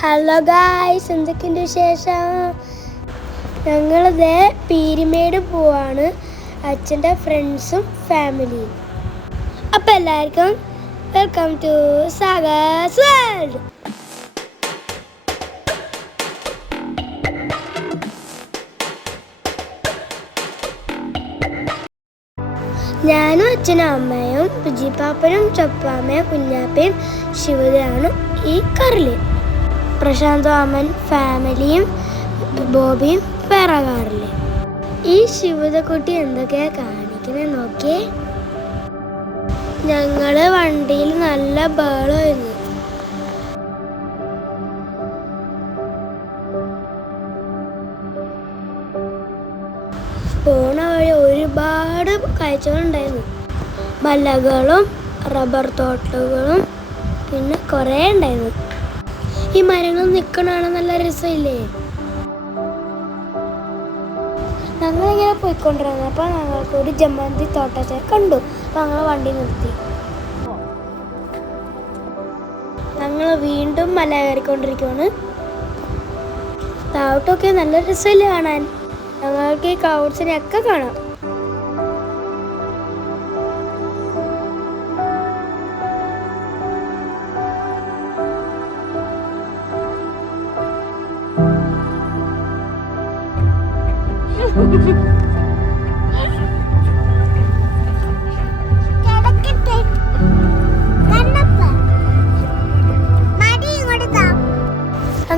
Hello guys, എന്തൊക്കെയുണ്ട് വിശേഷം? ഞങ്ങളിത് പീരിമേട് പോവാണ്, അച്ഛൻ്റെ ഫ്രണ്ട്സും ഫാമിലിയും. അപ്പം എല്ലാവർക്കും വെൽക്കം ടു സാഗാസ് വേൾഡ്. ഞാനും അച്ഛനും അമ്മയും വിജിപ്പാപ്പനും ചപ്പാമ്മയും കുഞ്ഞാപ്പയും ശിവതയാണ് ഈ കാറിൽ. പ്രശാന്ത് അമ്മൻ ഫാമിലിയും ബോബിയും വേറെ കാറിൽ. ഈ ശിവതക്കുട്ടി എന്തൊക്കെയാ കാണിക്കണേ നോക്കിയേ. ഞങ്ങള് വണ്ടിയിൽ നല്ല ബഹളമായിരുന്നു. പോണ വഴി ഒരുപാട് കാഴ്ചകളുണ്ടായിരുന്നു. മലകളും റബ്ബർ തോട്ടങ്ങളും പിന്നെ കുറേ ഉണ്ടായിരുന്നു. ഈ മരങ്ങൾ നിൽക്കണതാണ് നല്ല രസമില്ലേ? ഞങ്ങളിങ്ങനെ പോയിക്കൊണ്ടിരുന്നപ്പോൾ ഞങ്ങൾക്ക് ഒരു ജമന്തി തോട്ടത്തെ കണ്ടു. അപ്പോൾ ഞങ്ങൾ വണ്ടി നിർത്തി. ഞങ്ങൾ വീണ്ടും മല കയറിക്കൊണ്ടിരിക്കുകയാണ്. താവട്ടമൊക്കെ നല്ല രസമില്ലേ കാണാൻ? ഞങ്ങൾക്ക് ഈ ക്ലൗഡ്സിനെയൊക്കെ കാണാം.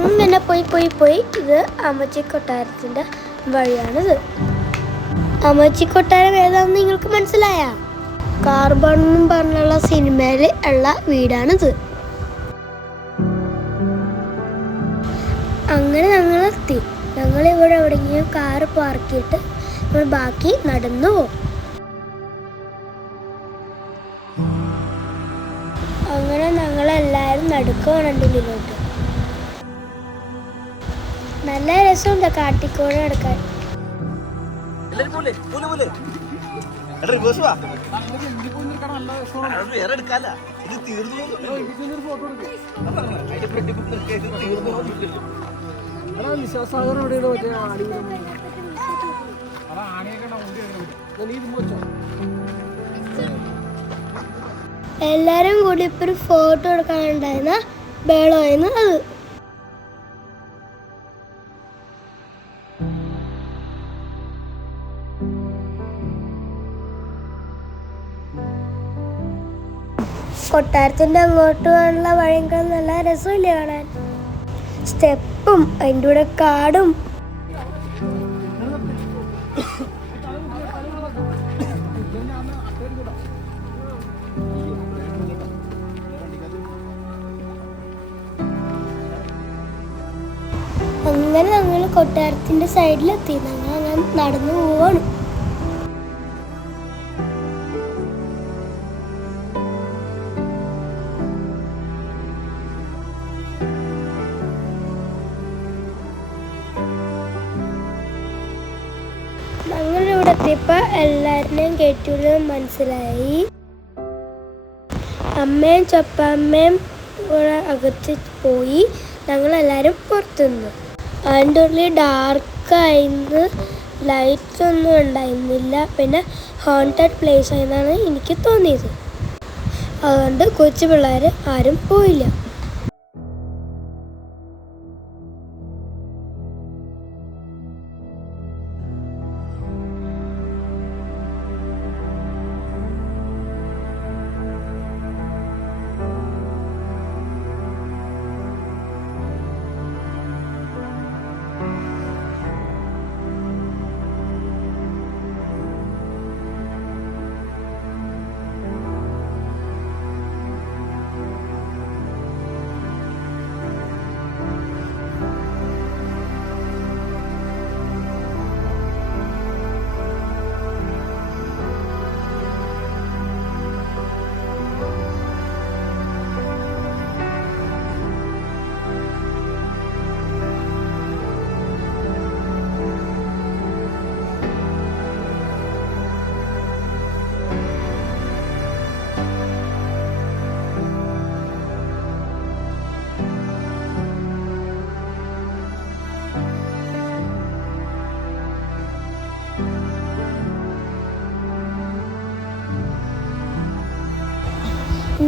അങ്ങനെ പോയി ഇത് അമ്മച്ചി കൊട്ടാരത്തിൻ്റെ വഴിയാണിത്. അമ്മച്ചി കൊട്ടാരം ഏതാണെന്ന് നിങ്ങൾക്ക് മനസ്സിലായ? കാർബൺ എന്നും പറഞ്ഞുള്ള സിനിമയിൽ ഉള്ള വീടാണിത്. അങ്ങനെ ഞങ്ങളെത്തി. ഞങ്ങളിവിടെ എവിടെയെങ്കിലും കാറ് പാർക്ക് ചെയ്തിട്ട് നമ്മൾ ബാക്കി നടന്നു പോകും. അങ്ങനെ ഞങ്ങളെല്ലാവരും നടക്കുകയാണ് ഉള്ളിലോട്ട്. നല്ല രസമുണ്ട് കാട്ടിക്കൂടെ നടക്കാൻ. എല്ലാരും കൂടി ഇപ്പൊ ഒരു ഫോട്ടോ എടുക്കാനുണ്ടായിരുന്ന ബേളമായിരുന്നു അത്. കൊട്ടാരത്തിന്റെ അങ്ങോട്ട് പോകാനുള്ള വഴികൾ നല്ല രസമില്ലേ കാണാൻ? സ്റ്റെപ്പും അതിൻ്റെ കൂടെ കാടും. അങ്ങനെ ഞങ്ങൾ കൊട്ടാരത്തിന്റെ സൈഡിലെത്തി. ഞങ്ങൾ അങ്ങനെ നടന്നു പോവാണ്. ഞങ്ങളിവിടെ എത്തിയപ്പോൾ എല്ലാവരുടെയും കയറ്റൂരും മനസ്സിലായി. അമ്മയും ചപ്പാമ്മയും ഇവിടെ അകത്ത് പോയി. ഞങ്ങളെല്ലാവരും പുറത്തു നിന്നു. അതിൻ്റെ ഉള്ളിൽ ഡാർക്കായിരുന്നു, ലൈറ്റ്സ് ഒന്നും ഉണ്ടായിരുന്നില്ല. പിന്നെ ഹോണ്ടഡ് പ്ലേസ് ആയെന്നാണ് എനിക്ക് തോന്നിയത്. അതുകൊണ്ട് കൊച്ചു പിള്ളേർ ആരും പോയില്ല.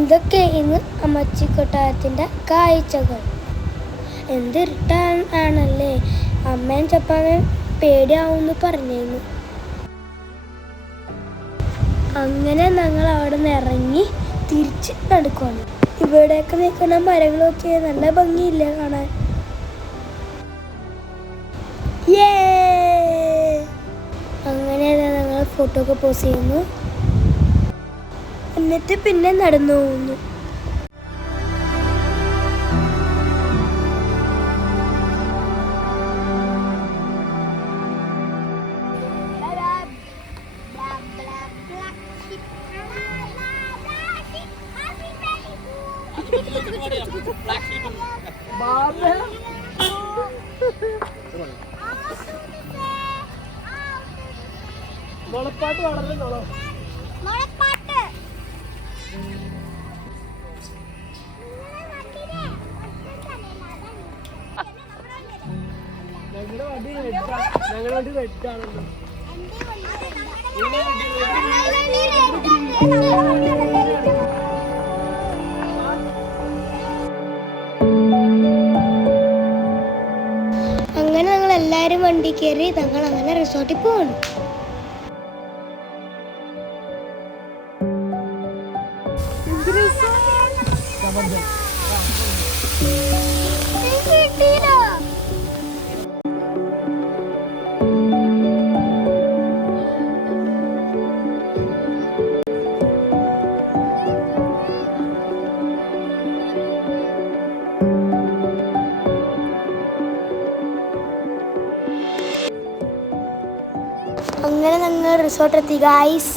എന്തൊക്കെയാണ് അമ്മച്ചി കൊട്ടാരത്തിൻ്റെ കാഴ്ചകൾ. എന്തിരുട്ടാണല്ലേ. അമ്മയും ചപ്പാനും പേടിയാവുമെന്ന് പറഞ്ഞിരുന്നു. അങ്ങനെ ഞങ്ങൾ അവിടെ നിന്ന് ഇറങ്ങി തിരിച്ച് നടക്കുകയാണ്. ഇവിടെയൊക്കെ നിൽക്കുന്ന മരങ്ങളൊക്കെ നല്ല ഭംഗിയില്ല കാണാൻ. അങ്ങനെ ഞങ്ങൾ ഫോട്ടോ ഒക്കെ പോസ്റ്റ് ചെയ്യുന്നു. എന്നിട്ട് പിന്നെ നടന്നു പോകുന്നു. മുളപ്പാട്ട് വളർന്നോളോ. ഞങ്ങളുടെ വണ്ടി റെഡാണല്ലോ. അങ്ങനെ ഞങ്ങൾ എല്ലാവരും വണ്ടി കയറി ഞങ്ങൾ അങ്ങനെ റിസോർട്ടിൽ പോവാണ്. അങ്ങനെ ഞങ്ങൾ റിസോർട്ടെത്തി ഗായ്സ്.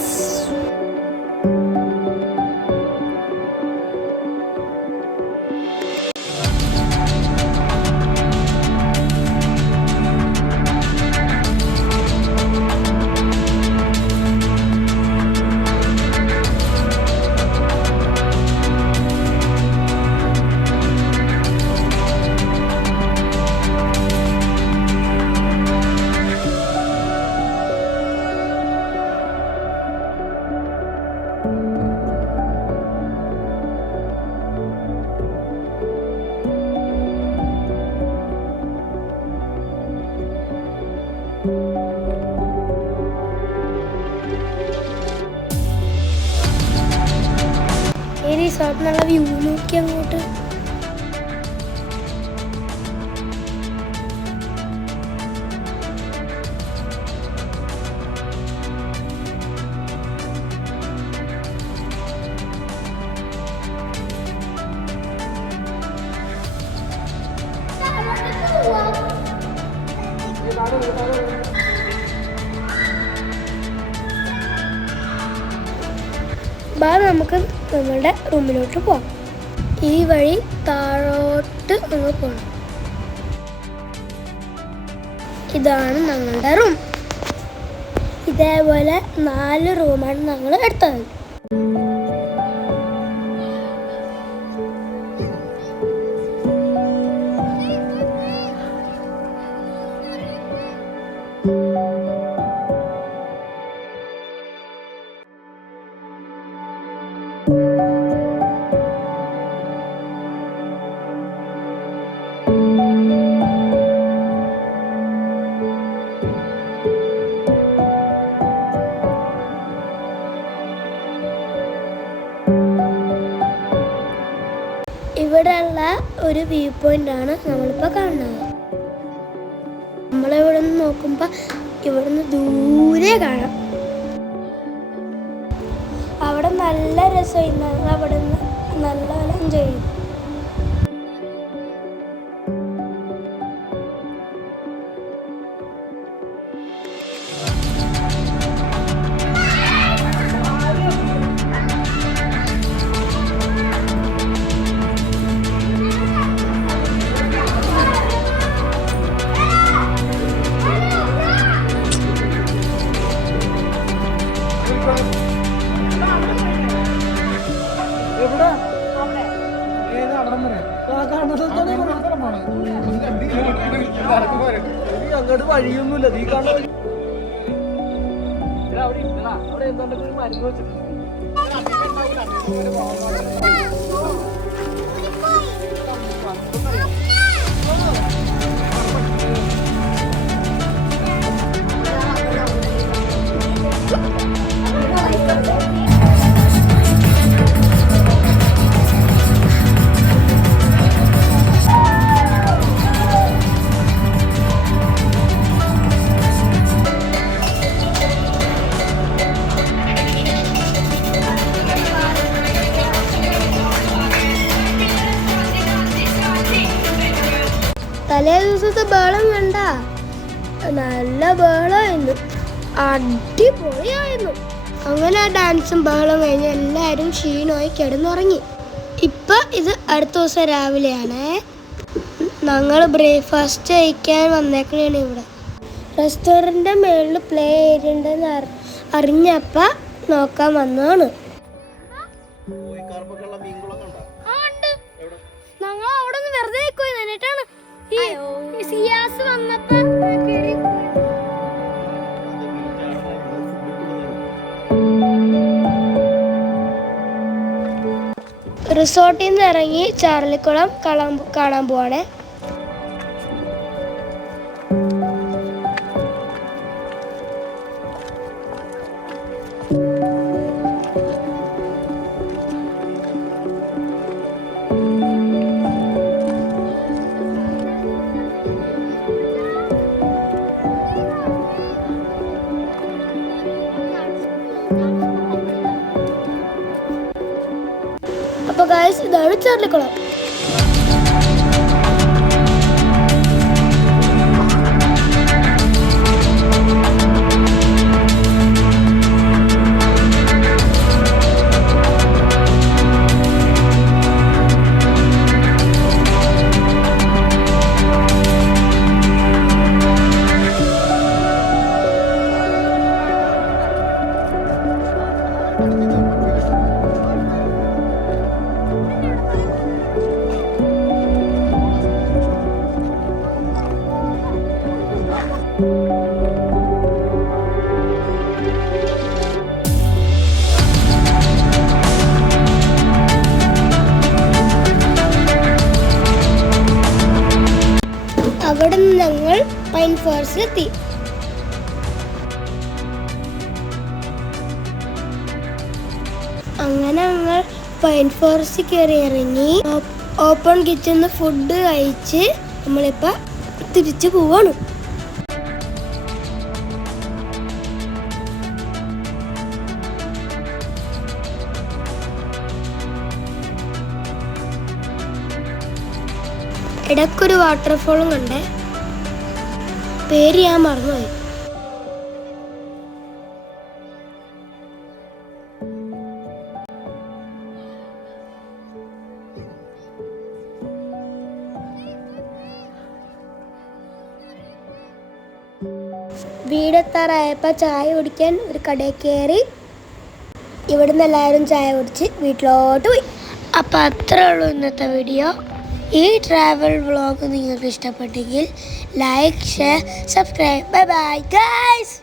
ഈ റിസോർട്ടിനുള്ള വ്യൂ നോക്കി അങ്ങോട്ട്. നമുക്ക് നമ്മളുടെ റൂമിലോട്ട് പോകാം. ഈ വഴി താഴോട്ട് അങ്ങ് പോകണം. ഇതാണ് ഞങ്ങളുടെ റൂം. ഇതേപോലെ 4 റൂമാണ് ഞങ്ങൾ എടുത്തത്. ഇവിടെയുള്ള ഒരു വ്യൂ പോയിൻ്റാണ് നമ്മളിപ്പോൾ കാണുന്നത്. നമ്മളിവിടെ നിന്ന് നോക്കുമ്പോൾ ഇവിടുന്ന് ദൂരെ കാണാം. അവിടെ നല്ല രസമായിരുന്നു. ഞങ്ങൾ അവിടെ നിന്ന് നല്ലപോലെ എൻജോയ് ചെയ്തു. അങ്ങോട്ട് വഴിയൊന്നുമില്ല. നീ കാണാൻ അവിടെ എന്തുണ്ടെങ്കിൽ മരുന്ന് വെച്ചിട്ടുണ്ട്. തലേ ദിവസത്തെ ബഹളം കണ്ട നല്ല ബഹളമായിരുന്നു, അടിപൊളിയായിരുന്നു. അങ്ങനെ ഡാൻസും ബഹളം കഴിഞ്ഞ് എല്ലാവരും ക്ഷീണമായി കിടന്നുറങ്ങി. ഇപ്പം ഇത് അടുത്ത ദിവസം രാവിലെയാണ്. ഞങ്ങൾ ബ്രേക്ക്ഫാസ്റ്റ് കഴിക്കാൻ വന്നേക്കണേണ്. ഇവിടെ റെസ്റ്റോറൻറ്റിൻ്റെ മേളിൽ പ്ലേ ഏരിയ ഉണ്ടെന്ന് അറിഞ്ഞപ്പോൾ നോക്കാൻ വന്നതാണ്. ഞങ്ങൾ അവിടെ നിന്ന് വെറുതെ നിന്നിട്ടാണ് ഈ സിയാസ് വന്നപ്പോ റിസോർട്ടിൽ നിന്ന് ഇറങ്ങി ചാർലിക്കുളം കാണാൻ പോവാണേ. അപ്പൊ ഗായ്സ്, ഇതാണ് ചാർലിക്കുളം. അവിടെ നിന്ന് ഞങ്ങൾ പൈൻ ഫോറസ്റ്റിലെത്തി. അങ്ങനെ ഞങ്ങൾ പൈൻ ഫോറസ്റ്റിൽ കയറി ഇറങ്ങി ഓപ്പൺ കിച്ചണിൽ ഫുഡ് കഴിച്ച് നമ്മളിപ്പോൾ തിരിച്ചു പോവാണ്. ഇടയ്ക്കൊരു വാട്ടർഫോളും കണ്ടേ, പേര് ഞാൻ മറന്നുപോയി. വീടെത്താറായപ്പോൾ ചായ കുടിക്കാൻ ഒരു കടയിൽ കയറി. ഇവിടുന്ന് എല്ലാവരും ചായ കുടിച്ച് വീട്ടിലോട്ട് പോയി. അപ്പോൾ അത്രേ ഉള്ളൂ ഇന്നത്തെ വീഡിയോ. ഈ ട്രാവൽ വ്ളോഗ് നിങ്ങൾക്ക് ഇഷ്ടപ്പെട്ടെങ്കിൽ like, share, subscribe. Bye bye guys.